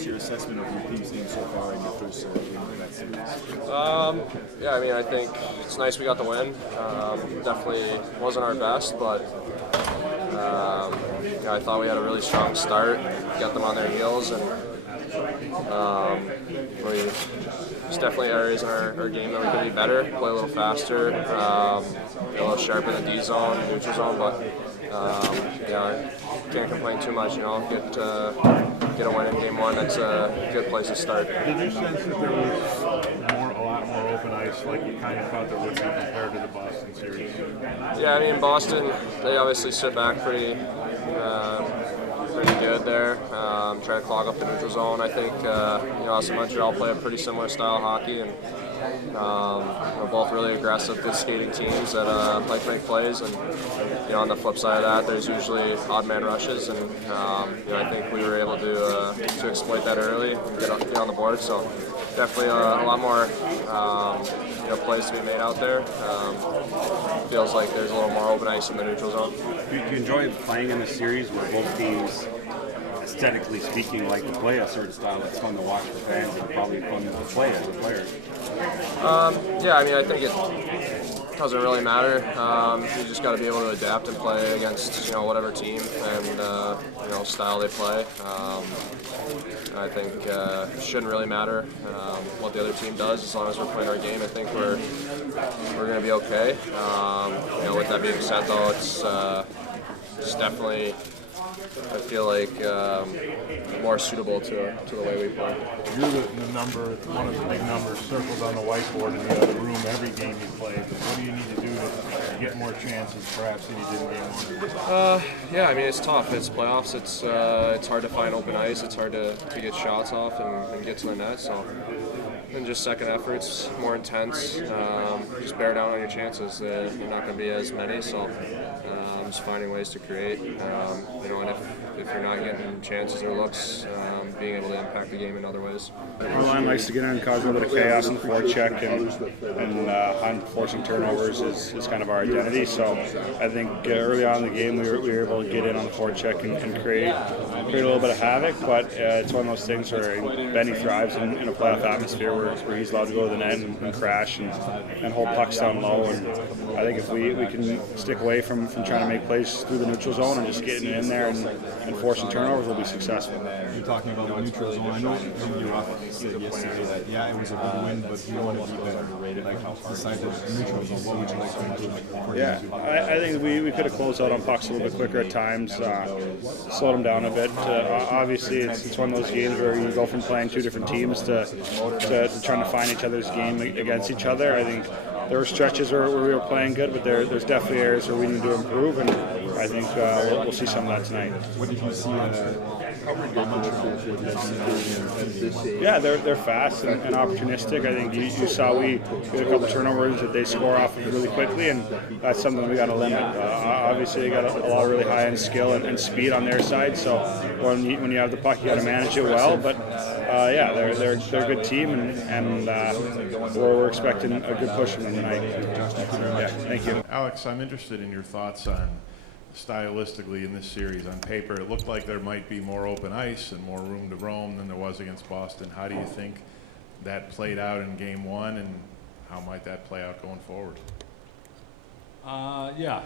what's your assessment of your team's game so far in your first game of that series? Yeah, I mean, I think it's nice we got the win. Definitely wasn't our best, but I thought we had a really strong start, got them on their heels, and there's definitely areas in our game that we could be better, play a little faster, be a little sharper in the D zone, neutral zone, but yeah, can't complain too much. Get a win in game one. That's a good place to start. Did you sense that there was a lot more open ice, like you kind of thought there would be compared to the Boston series? Yeah, I mean, Boston, they obviously sit back pretty good there, try to clog up the neutral zone. I think us and Montreal play a pretty similar style of hockey, and we're both really aggressive, good skating teams that like to make plays. And on the flip side of that, there's usually odd man rushes, and I think we were able to exploit that early and get on the board. So definitely a lot more plays to be made out there. Feels like there's a little more open ice in the neutral zone. Do you enjoy playing in a series where both teams, aesthetically speaking, like to play a certain style that's fun to watch for fans and probably fun to play as a player? Yeah, I mean, I think it doesn't really matter. You just got to be able to adapt and play against whatever team and style they play. I think it shouldn't really matter what the other team does as long as we're playing our game. I think we're going to be okay. With that being said, though, it's definitely, I feel like, more suitable to the way we play. You're the number, one of the big numbers circled on the whiteboard in the other room every game you play. But what do you need to do to get more chances, perhaps, than you did in game one? Yeah, I mean, it's tough. It's playoffs. It's hard to find open ice. It's hard to get shots off and get to the net. So, and just second efforts, more intense. Just bear down on your chances. They're not going to be as many. So, just finding ways to create. And if you're not getting chances or looks, being able to impact the game in other ways. Our line likes to get in and cause a little bit of chaos in the forecheck, and forcing turnovers is kind of our identity. So I think early on in the game we were able to get in on the forecheck and create a little bit of havoc. But it's one of those things where Benny thrives in a playoff atmosphere where he's allowed to go to the net and crash and hold pucks down low. And I think if we can stick away from trying to make plays through the neutral zone and just getting in there and forcing turnovers, we'll be successful. You're talking about the neutral zone. I know Lindy Ruff said yesterday that, yeah, it was a good win, but you want to be better. Like, besides the neutral zone, what would you like to improve? Yeah, I think we could have closed out on pucks a little bit quicker at times, slowed them down a bit. Obviously, it's one of those games where you go from playing two different teams to trying to find each other's game against each other. I think there were stretches where we were playing good, but there's definitely areas where we need to improve, and I think we'll see some of that tonight. What did you see Yeah, they're fast and opportunistic. I think you saw we had a couple turnovers that they score off of really quickly, and that's something we got to limit. Obviously, they got a lot of really high-end skill and speed on their side, so when you have the puck, you got to manage it well. But yeah, they're a good team, and we're expecting a good push from them tonight. Yeah, thank you. Alex, I'm interested in your thoughts on stylistically in this series. On paper, it looked like there might be more open ice and more room to roam than there was against Boston. How do you think that played out in game one, and how might that play out going forward? Yeah.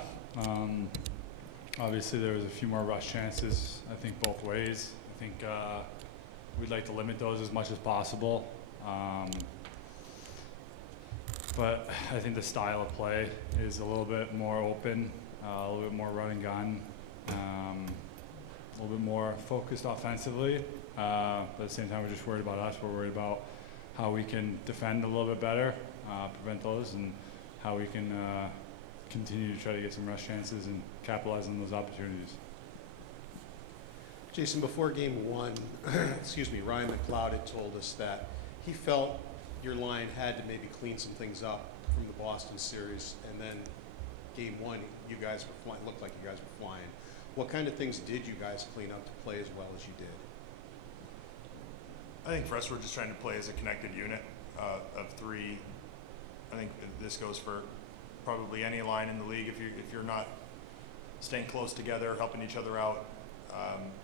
Obviously, there was a few more rush chances, I think, both ways. I think we'd like to limit those as much as possible. But I think the style of play is a little bit more open, a little bit more run and gun, a little bit more focused offensively. But at the same time, we're just worried about us. We're worried about how we can defend a little bit better, prevent those, and how we can continue to try to get some rush chances and capitalize on those opportunities. Jason, before game one, excuse me, Ryan McLeod had told us that he felt your line had to maybe clean some things up from the Boston series, and then game one, you guys were flying, looked like you guys were flying. What kind of things did you guys clean up to play as well as you did? I think for us, we're just trying to play as a connected unit of three. I think this goes for probably any line in the league. If you're not staying close together, helping each other out,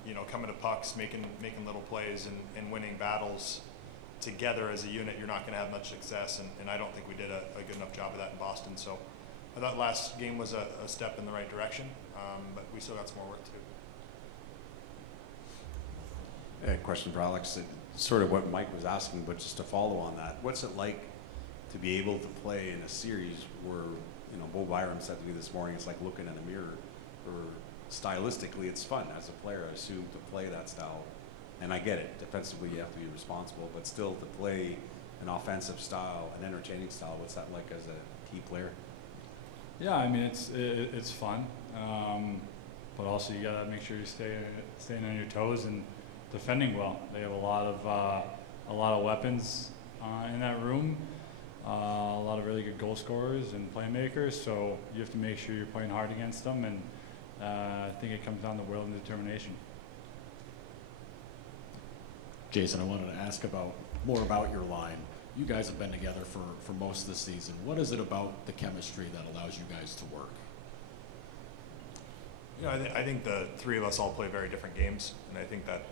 You know, coming to pucks, making little plays, and winning battles together as a unit, you're not going to have much success. And I don't think we did a good enough job of that in Boston. So I thought last game was a step in the right direction, but we still got some more work to do. A question for Alex, sort of what Mike was asking, but just to follow on that, what's it like to be able to play in a series where, you know, Bo Byram said to me this morning, it's like looking in a mirror. Or stylistically, it's fun as a player, I assume, to play that style. And I get it, defensively you have to be responsible, but still to play an offensive style, an entertaining style, what's that like as a key player? Yeah, I mean, it's fun, but also you gotta make sure you're staying on your toes and defending well. They have a lot of weapons in that room, a lot of really good goal scorers and playmakers. So you have to make sure you're playing hard against them, and I think it comes down to will and determination. Jason, I wanted to ask more about your line. You guys have been together for most of the season. What is it about the chemistry that allows you guys to work? You know, I think the three of us all play very different games, and I think that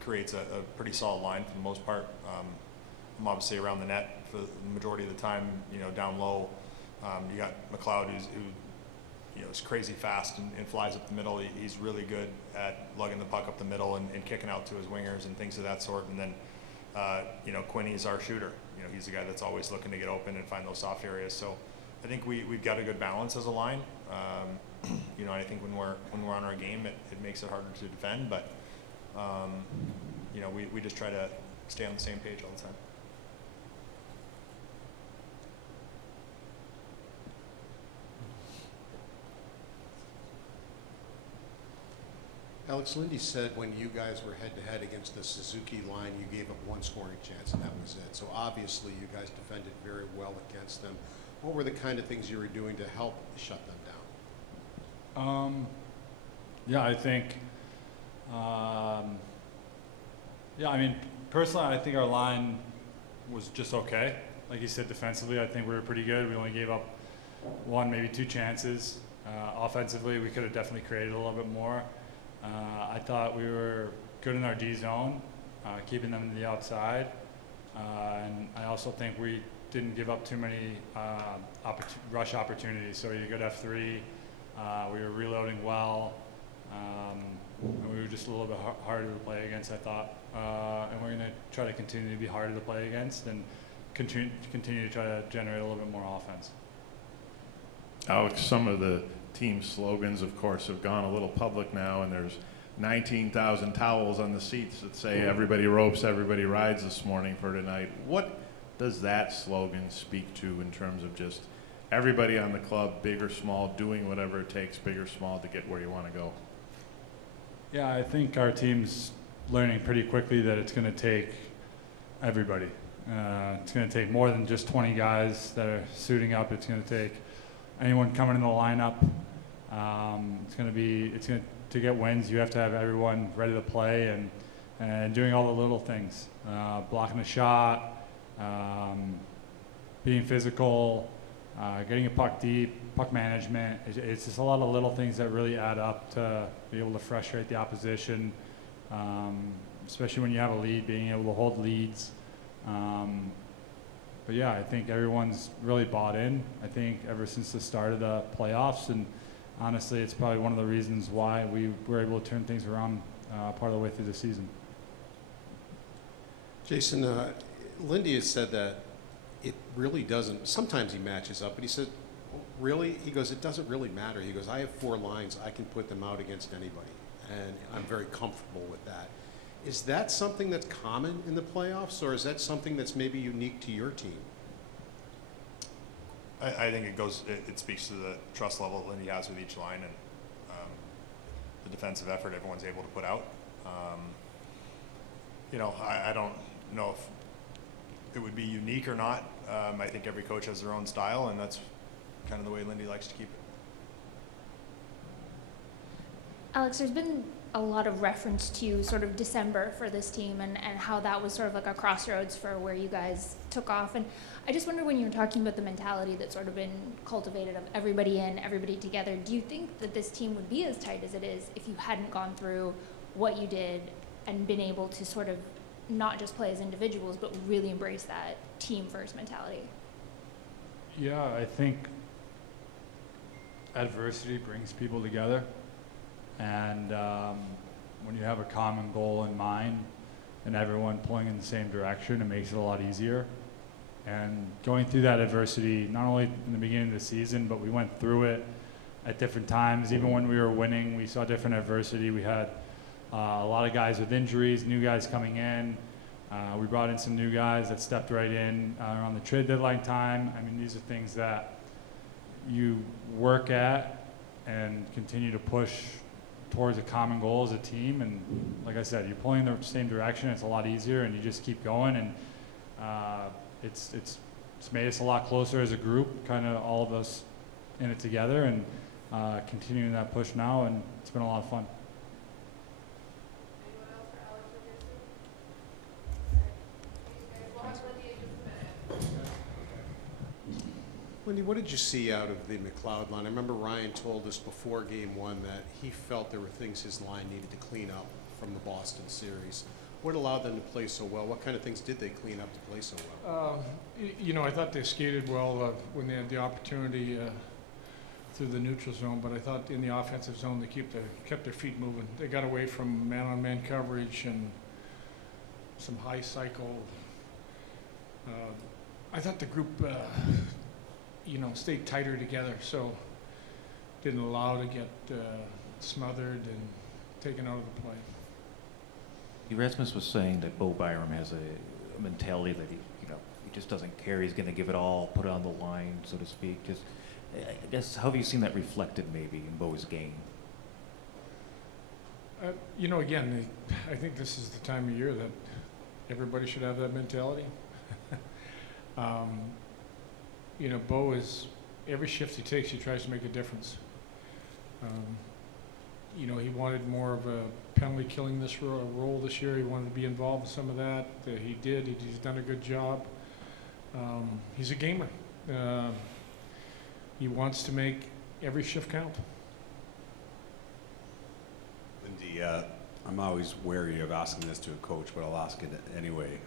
creates a pretty solid line for the most part. I'm obviously around the net for the majority of the time, you know, down low. You got McLeod who you know, is crazy fast and flies up the middle. He's really good at lugging the puck up the middle and kicking out to his wingers and things of that sort. And then, you know, Quinny's our shooter. You know, he's the guy that's always looking to get open and find those soft areas. So I think we've got a good balance as a line. You know, I think when we're on our game, it makes it harder to defend. But, you know, we just try to stay on the same page all the time. Alex, Lindy said when you guys were head-to-head against the Suzuki line, you gave up one scoring chance, and that was it. So obviously you guys defended very well against them. What were the kind of things you were doing to help shut them down? Yeah, I think, yeah, I mean, personally, I think our line was just okay. Like you said, defensively, I think we were pretty good. We only gave up one, maybe two chances. Offensively, we could have definitely created a little bit more. I thought we were good in our D zone, keeping them to the outside. And I also think we didn't give up too many rush opportunities. So you got F3, we were reloading well, and we were just a little bit harder to play against, I thought. And we're going to try to continue to be harder to play against and continue to try to generate a little bit more offense. Alex, some of the team slogans, of course, have gone a little public now, and there's 19,000 towels on the seats that say everybody ropes, everybody rides this morning for tonight. What does that slogan speak to in terms of just everybody on the club, big or small, doing whatever it takes, big or small, to get where you want to go? Yeah, I think our team's learning pretty quickly that it's going to take everybody. It's going to take more than just 20 guys that are suiting up. It's going to take anyone coming in the lineup. To get wins, you have to have everyone ready to play and doing all the little things, blocking a shot, being physical, getting a puck deep, puck management. It's just a lot of little things that really add up to be able to frustrate the opposition, especially when you have a lead, being able to hold leads. But yeah, I think everyone's really bought in. I think ever since the start of the playoffs, and honestly, it's probably one of the reasons why we were able to turn things around part of the way through the season. Jason, Lindy has said that it really doesn't, sometimes he matches up, but he said, really? He goes, it doesn't really matter. He goes, I have 4 lines, I can put them out against anybody, and I'm very comfortable with that. Is that something that's common in the playoffs, or is that something that's maybe unique to your team? I think it speaks to the trust level that Lindy has with each line and the defensive effort everyone's able to put out. You know, I don't know if it would be unique or not. I think every coach has their own style, and that's kind of the way Lindy likes to keep it. Alex, there's been a lot of reference to sort of December for this team and how that was sort of like a crossroads for where you guys took off. And I just wonder, when you were talking about the mentality that's sort of been cultivated of everybody in, everybody together, do you think that this team would be as tight as it is if you hadn't gone through what you did and been able to sort of not just play as individuals, but really embrace that team first mentality? Yeah, I think adversity brings people together. And when you have a common goal in mind and everyone pulling in the same direction, it makes it a lot easier. And going through that adversity, not only in the beginning of the season, but we went through it at different times. Even when we were winning, we saw different adversity. We had a lot of guys with injuries, new guys coming in. We brought in some new guys that stepped right in around the trade deadline time. I mean, these are things that you work at and continue to push towards a common goal as a team. And like I said, you're pulling in the same direction. It's a lot easier, and you just keep going. And it's made us a lot closer as a group, kind of all of us in it together, and continuing that push now. And it's been a lot of fun. Lindy, what did you see out of the McLeod line? I remember Ryan told us before game one that he felt there were things his line needed to clean up from the Boston series. What allowed them to play so well? What kind of things did they clean up to play so well? You know, I thought they skated well when they had the opportunity through the neutral zone, but I thought in the offensive zone they kept their feet moving. They got away from man-on-man coverage and some high cycle. I thought the group stayed tighter together, so didn't allow to get smothered and taken out of the play. Erasmus was saying that Bo Byram has a mentality that he just doesn't care. He's going to give it all, put it on the line, so to speak. Just, I guess, how have you seen that reflected maybe in Bo's game? Again, I think this is the time of year that everybody should have that mentality. Bo is, every shift he takes, he tries to make a difference. He wanted more of a penalty killing this role this year. He wanted to be involved in some of that. He did. He's done a good job. He's a gamer. He wants to make every shift count. Lindy, I'm always wary of asking this to a coach, but I'll ask it anyway,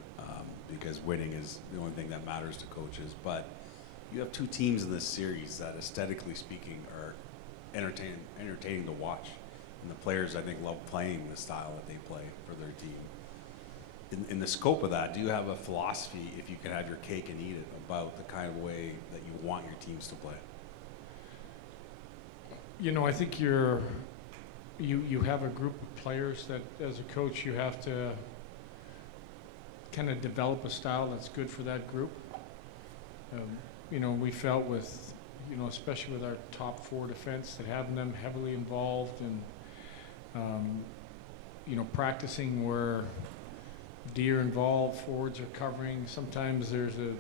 because winning is the only thing that matters to coaches. But you have two teams in this series that, aesthetically speaking, are entertaining to watch. And the players, I think, love playing the style that they play for their team. In the scope of that, do you have a philosophy, if you could have your cake and eat it, about the kind of way that you want your teams to play? I think you have a group of players that, as a coach, you have to kind of develop a style that's good for that group. We felt with, especially with our top four defense, that having them heavily involved and, practicing where D are involved, forwards are covering. Sometimes there's a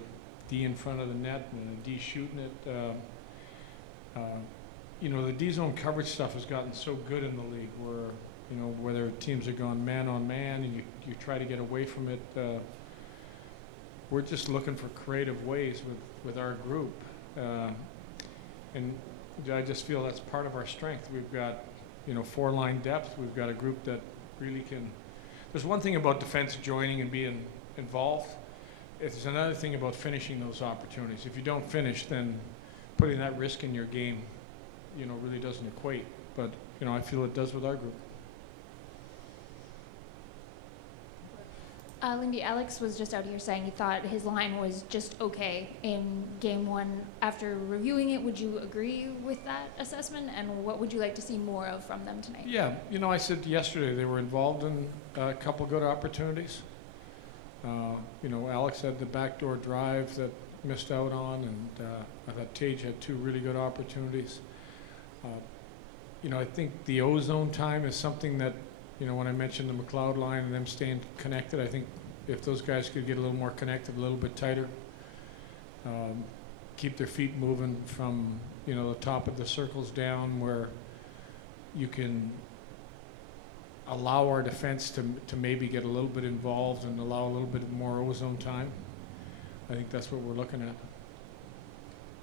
D in front of the net and a D shooting it. The D zone coverage stuff has gotten so good in the league where, whether teams are going man on man and you try to get away from it. We're just looking for creative ways with our group. And I just feel that's part of our strength. We've got, 4-line depth. We've got a group that really can. There's one thing about defense joining and being involved. There's another thing about finishing those opportunities. If you don't finish, then putting that risk in your game, really doesn't equate. But, I feel it does with our group. Lindy, Alex was just out here saying he thought his line was just okay in game one. After reviewing it, would you agree with that assessment? And what would you like to see more of from them tonight? Yeah, I said yesterday they were involved in a couple good opportunities. Alex had the backdoor drive that missed out on, and I thought Tage had two really good opportunities. I think the O-zone time is something that, when I mentioned the McLeod line and them staying connected, I think if those guys could get a little more connected, a little bit tighter, keep their feet moving from, the top of the circles down where you can allow our defense to maybe get a little bit involved and allow a little bit more ozone time. I think that's what we're looking at.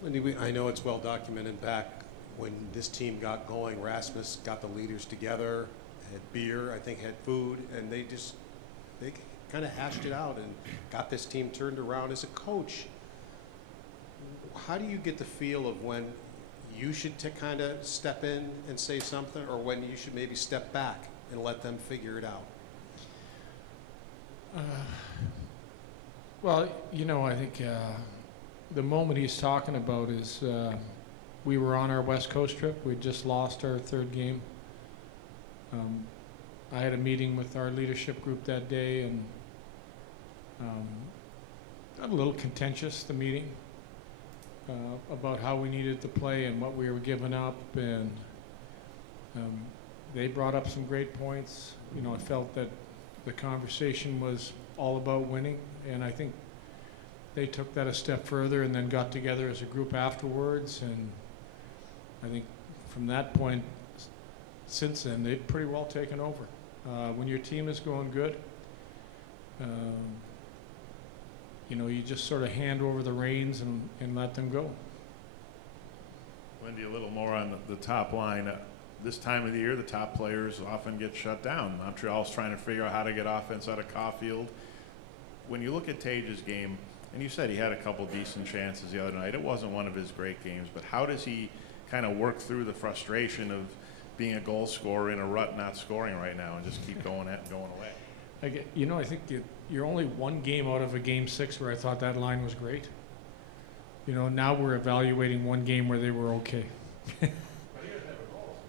Lindy, I know it's well documented back when this team got going, Rasmus got the leaders together, had beer, I think had food, and they kind of hashed it out and got this team turned around. As a coach, how do you get the feel of when you should kind of step in and say something, or when you should maybe step back and let them figure it out? Well, you know, I think the moment he's talking about is we were on our West Coast trip. We'd just lost our third game. I had a meeting with our leadership group that day, and got a little contentious, the meeting, about how we needed to play and what we were giving up. And they brought up some great points. You know, I felt that the conversation was all about winning, and I think they took that a step further and then got together as a group afterwards. And I think from that point, since then, they've pretty well taken over. When your team is going good, you know, you just sort of hand over the reins and let them go. Lindy, a little more on the top line. This time of the year, the top players often get shut down. Montreal's trying to figure out how to get offense out of Caulfield. When you look at Tage's game, and you said he had a couple decent chances the other night, it wasn't one of his great games, but how does he kind of work through the frustration of being a goal scorer in a rut, not scoring right now, and just keep going away? You know, I think you're only one game out of a game 6 where I thought that line was great. You know, now we're evaluating one game where they were okay.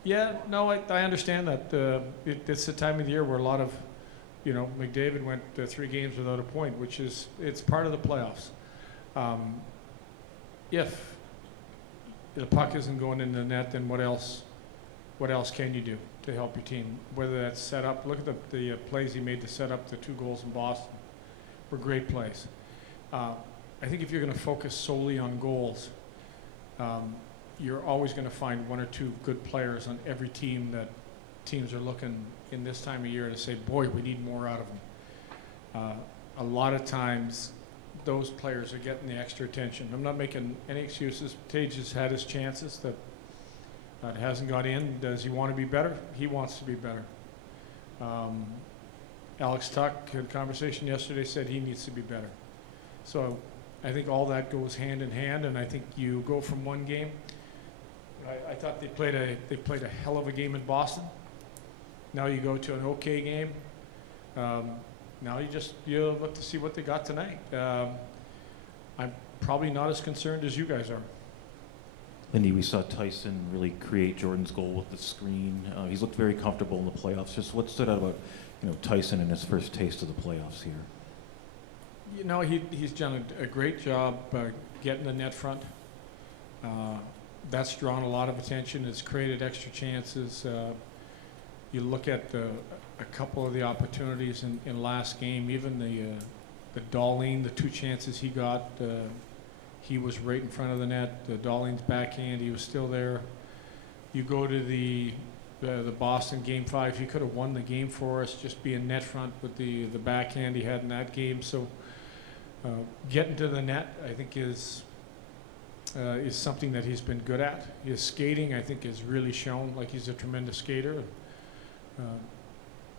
Yeah, no, I understand that. It's the time of the year where a lot of, you know, McDavid went 3 games without a point, which is, it's part of the playoffs. If the puck isn't going into the net, then what else can you do to help your team? Whether that's set up, look at the plays he made to set up the 2 goals in Boston, were great plays. I think if you're going to focus solely on goals, you're always going to find 1 or 2 good players on every team that teams are looking in this time of year to say, boy, we need more out of them. A lot of times, those players are getting the extra attention. I'm not making any excuses. Tage has had his chances that it hasn't got in. Does he want to be better? He wants to be better. Alex Tuch had a conversation yesterday, said he needs to be better. So I think all that goes hand in hand, and I think you go from one game. I thought they played a hell of a game in Boston. Now you go to an okay game. Now you look to see what they got tonight. I'm probably not as concerned as you guys are. Lindy, we saw Tyson really create Jordan's goal with the screen. He's looked very comfortable in the playoffs. Just what stood out about, you know, Tyson in his first taste of the playoffs here? You know, he's done a great job getting the net front. That's drawn a lot of attention. It's created extra chances. You look at a couple of the opportunities in last game, even the Doan, the 2 chances he got, he was right in front of the net. The Dahlin's backhand, he was still there. You go to the Boston game 5, he could have won the game for us, just being net front with the backhand he had in that game. So getting to the net, I think, is something that he's been good at. His skating, I think, has really shown like he's a tremendous skater.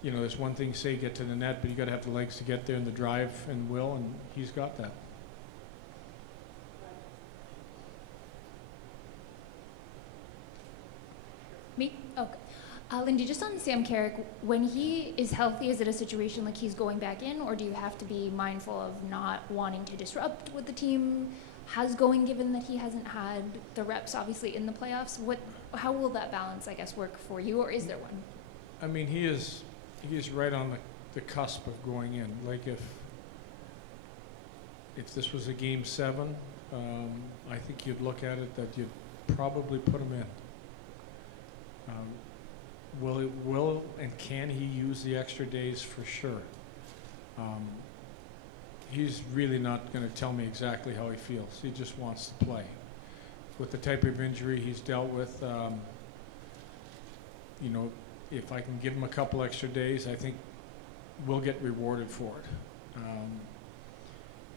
You know, there's one thing, say, get to the net, but you got to have the legs to get there and the drive and will, and he's got that. Me? Okay. Lindy, just on Sam Carrick, when he is healthy, is it a situation like he's going back in, or do you have to be mindful of not wanting to disrupt what the team has going, given that he hasn't had the reps, obviously, in the playoffs? How will that balance, I guess, work for you, or is there one? I mean, he is right on the cusp of going in. Like if this was a game 7, I think you'd look at it that you'd probably put him in. Will and can he use the extra days? For sure. He's really not going to tell me exactly how he feels. He just wants to play. With the type of injury he's dealt with, you know, if I can give him a couple extra days, I think we'll get rewarded for it.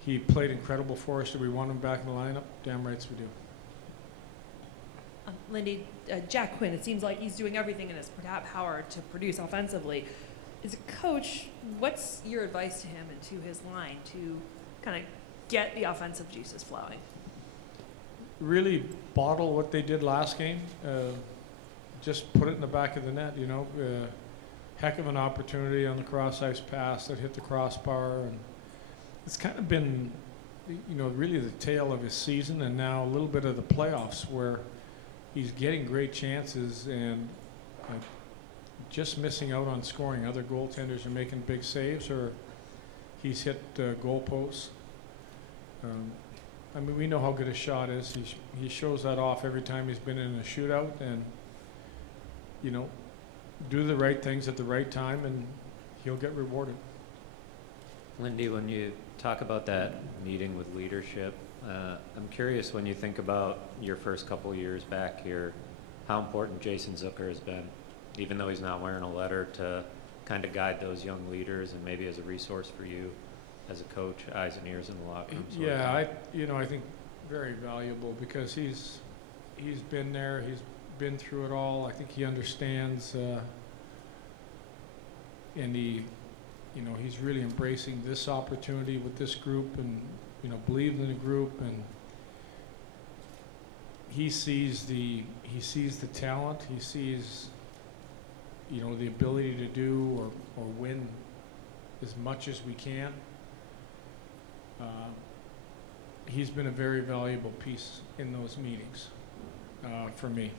He played incredible for us. Do we want him back in the lineup? Damn rights we do. Lindy, Jack Quinn, it seems like he's doing everything in his power to produce offensively. As a coach, what's your advice to him and to his line to kind of get the offensive juices flowing? Really bottle what they did last game. Just put it in the back of the net, you know. Heck of an opportunity on the cross-ice pass that hit the crossbar. And it's kind of been, you know, really the tail of his season, and now a little bit of the playoffs where he's getting great chances and just missing out on scoring. Other goaltenders are making big saves, or he's hit goal posts. I mean, we know how good a shot is. He shows that off every time he's been in a shootout, and, you know, do the right things at the right time, and he'll get rewarded. Lindy, when you talk about that meeting with leadership, I'm curious, when you think about your first couple of years back here, how important Jason Zucker has been, even though he's not wearing a letter, to kind of guide those young leaders and maybe as a resource for you as a coach, eyes and ears in the locker room. Yeah, I think very valuable, because he's been there, he's been through it all. I think he understands, and he's really embracing this opportunity with this group, and, you know, believed in the group, and he sees the talent, he sees, you know, the ability to do or win as much as we can. He's been a very valuable piece in those meetings for me.